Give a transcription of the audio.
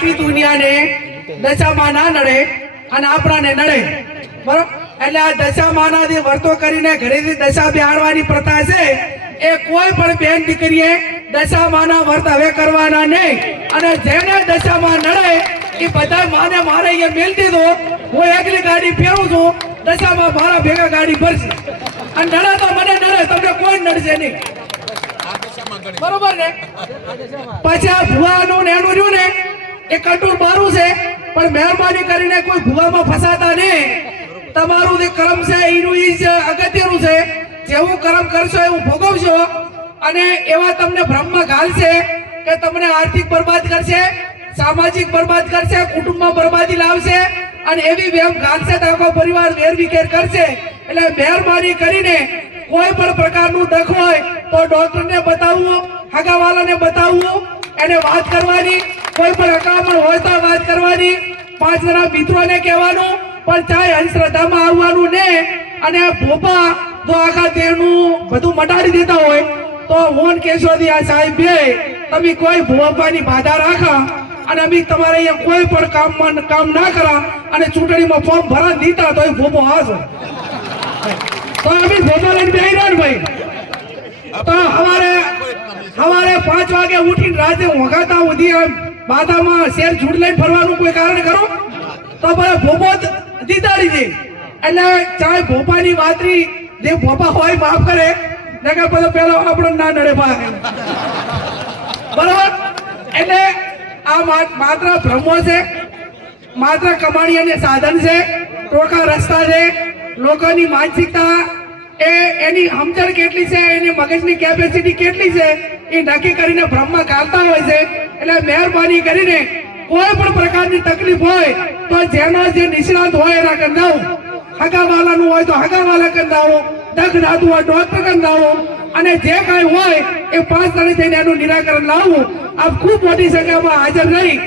આખી દુનિયાને દશામાં ના નડે અને આપણાને નડે, બરોબર? એટલે આ દશામાનાથી વર્તો કરીને ઘરેથી દશા બેહાડવાની પ્રથા છે એ કોઈ પણ બેન દીકરીએ દશામાના વર્ત હવે કરવાના નહીં. અને જેને દશામાં નડે એ બધા માને મારે અહીંયા મેલ દીધો, હું એકલી ગાડી ફેરું છું, દશામાં મારા ભેગા ગાડી ભરશે અને નડે તો મને નડે, તમને કોઈ નડશે નહીં, બરોબર ને? પછી આ ભુવાનું ને એનું રહ્યું ને એ કટુર મારું છે, પણ મહેરબાની કરીને કોઈ ભુવામાં ફસાતા નહીં. તમારું જે કર્મ છે એનું ઈ જ અગત્યનું છે. જેવું કર્મ કરશો એવું ભોગવશો. અને એવા તમને બ્રહ્મ ઘાલશે કે તમને આર્થિક બરબાદ કરશે, સામાજિક બરબાદ કરશે, કુટુંબમાં બરબાદી લાવશે અને એવી વેમ ઘાલશે તો આખો પરિવાર વેરવિખેર કરશે. એટલે મહેરબાની કરીને કોઈ પણ પ્રકારનું દખ હોય તો ડોક્ટરને બતાવવું, હગાવાલાને બતાવવું, એને વાત કરવાની, કોઈ પણ અકામણ હોય તો વાત કરવાની, 5 જણા મિત્રોને કહેવાનું, પણ ચાહે અંધશ્રદ્ધામાં આવવાનું ને. અને ભોપા જો આખા દેહનું બધું મટાડી દેતા હોય તો હું કેશોદી આ સાહેબ બે તમે કોઈ ભોપાની બાધા રાખા અને અમે તમારે અહીંયા કોઈ પણ કામ ના કરા અને ચૂંટણીમાં ફોર્મ ભરા દીધા તો ભોપો હાસો તો અમે ભોપા લઈને બેહી રહ્યા ને ભાઈ. તો સવારે 5 વાગે ઉઠીને રાતે વગાતા સુધી બાધામાં શેર છૂટ લઈને ફરવાનું કોઈ કારણ કરો તો ભાઈ ભોપો દીધાડી દે. એટલે ચાહે ભોપાની વાતરી જે ભોપા હોય માફ કરે, નકર પછી પેલો આપણો ના નડે ભાઈ, બરોબર? એટલે આ માત્ર ભ્રમો છે, માત્ર કમાણી અને સાધન છે, ટોકા રસ્તા છે. લોકોની માનસિકતા એની સમજણ કેટલી છે, એની મગજની કેપેસિટી કેટલી છે એ નક્કી કરીને ભ્રમમાં ગાલતા હોય છે. એટલે મહેરબાની કરીને કોઈ પણ પ્રકારની તકલીફ હોય તો જેનો જે નિષ્ણાત હોય એના કંદાવું, હગાવાલાનું હોય તો હગાવાલા કંદાવો, દખ દાતું હોય ડોક્ટર કંદાવો, અને જે કાંઈ હોય એ 5 જણ થઈને એનું નિરાકરણ લાવવું. આપ ખૂબ મોટી સંખ્યામાં હાજર રહી